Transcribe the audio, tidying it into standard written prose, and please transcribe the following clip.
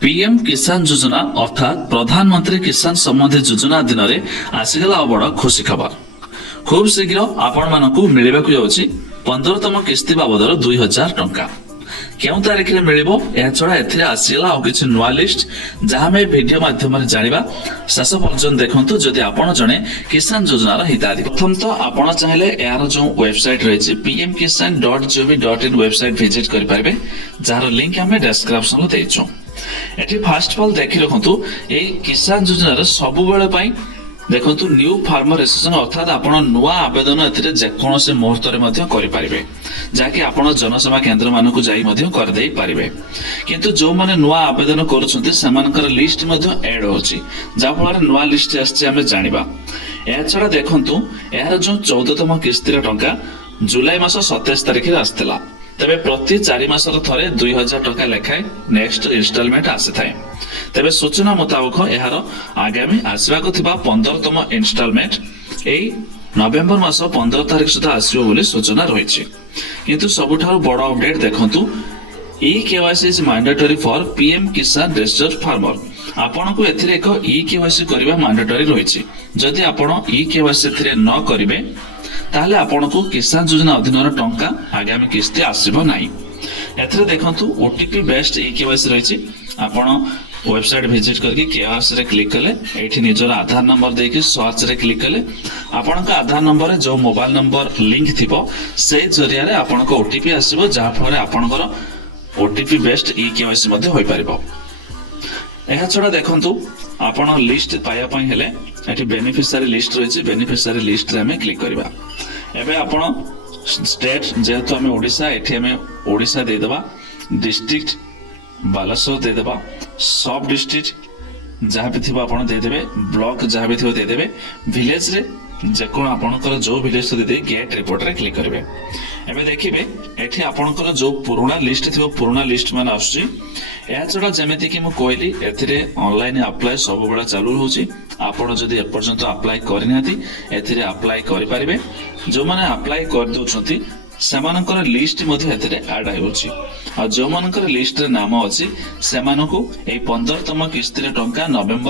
PM किसान योजना अर्थात प्रधानमंत्री किसान सम्बन्धी योजना दिन में आसीगला बड़ खुशी खबर। खूब शीघ्र आपण मानकु मिलिबाकु जाउछि 15तम किस्ती बाबदर 2000 टंका। केउ तारिख रे मिलिबो या छडा एथिरे आसीगला आ किछि नुवा लिस्ट जहा में वीडियो माध्यम रे जानिबा। शेष पर्यंत देखंतु जदि आपण जने किसान योजनार हिताधिकारी। प्रथम तो आपण चाहिले यार जो वेबसाइट रहिछि pmkisan.gov.in वेबसाइट विजिट करि पारबे, जार लिंक हमें डिस्क्रिप्शन रे देइछु। एठी फर्स्ट ऑफ ऑल देखि रखंतु ए किसान योजनार सब बेले पई देखंतु न्यू फार्मर एसोसिएशन अर्थात आपण नुवा आवेदन एथिरे जेकोनोसे मुहूर्त रे मध्ये करि पारिबे, जाकि आपण जनसेवा केंद्र मानकु जाई मध्ये कर देई पारिबे। किंतु जो माने नुवा आवेदन करूछन्ते समानकर लिस्ट मध्ये ऐड होछि, जा फल नुवा लिस्ट आछि हमें जानिबा। ए छडा देखंतु यार जो 14तम किस्ती रे टंका जुलाई मास 27 तारिख रे आस्तला। तबे प्रति 4 मासर थरे 2000 टका लेखाय नेक्स्ट इंस्टॉलमेंट आसी थाए। तबे सूचना मुताबिक यार आगामी आसबाको थिबा 15तम इंस्टॉलमेंट एई नवेम्बर मास 15 तारिख सुधा आसीबो बोली सूचना रहिछि। किंतु सबुठारो बड़ अपडेट देखंतु e-KYC is mandatory for PM किसान रजिस्टर्ड फार्मर। आपनको एथिरे एक ई-केवाईसी करबा मैंडेटरी रहिछि। जदि आपण ई-केवाईसी एथिरे न करिवे ताहले आपनको किसान योजना अधीन टंका आगामी किस्ती आसीबो नाही। एथिरे देखंतु ओटीपी बेस्ड ई-केवाईसी रहिछि। आपण वेबसाइट विजिट करके केवाईसी रे क्लिक कले एठी निजर आधार नंबर देके सर्च रे क्लिक कले आपनका आधार नंबर रे जो मोबाइल नंबर लिंक थिबो से जरिया रे आपनको ओटीपी आसीबो, जा फल आपनकर ओटीपी बेस्ड ई-केवाईसी मध्ये होई परिबो। एहा छडा देखंतु आपण लिस्ट पाया पई हेले एठी बेनिफिशियरी लिस्ट रहिछि। बेनिफिशियरी लिस्ट रे हमें क्लिक करबा। एबे आपण स्टेट जेहेतु हमें ओडिशा एठी हमें ओडिशा दे देबा, डिस्ट्रिक्ट बालासोर दे देबा, सब डिस्ट्रिक्ट जहाँ भी थी आप दे देबे, ब्लॉक जहाँ भी थी दे देबे, विलेज रे जेकोन आपनकर जो village they they get report रे क्लिक करिवे। एबे देखिबे एठी आपनकर जो पुराना लिस्ट थिबो पुराना लिस्ट मान आछी। या छडा जेमेति कि मु कहली एथिरे ऑनलाइन अप्लाई सब बेला चालू होची। आपण जदि ए पर्यंत अप्लाई करिनाती एथिरे अप्लाई करि परिबे। जो माने अप्लाई कर दोछंती सेमानकर लिस्ट मध्ये एथिरे ऐड होची। आ जो मानकर लिस्ट रे नाम अछि सेमानकु ए 15तम किस्ती रे टंका नवेम्बर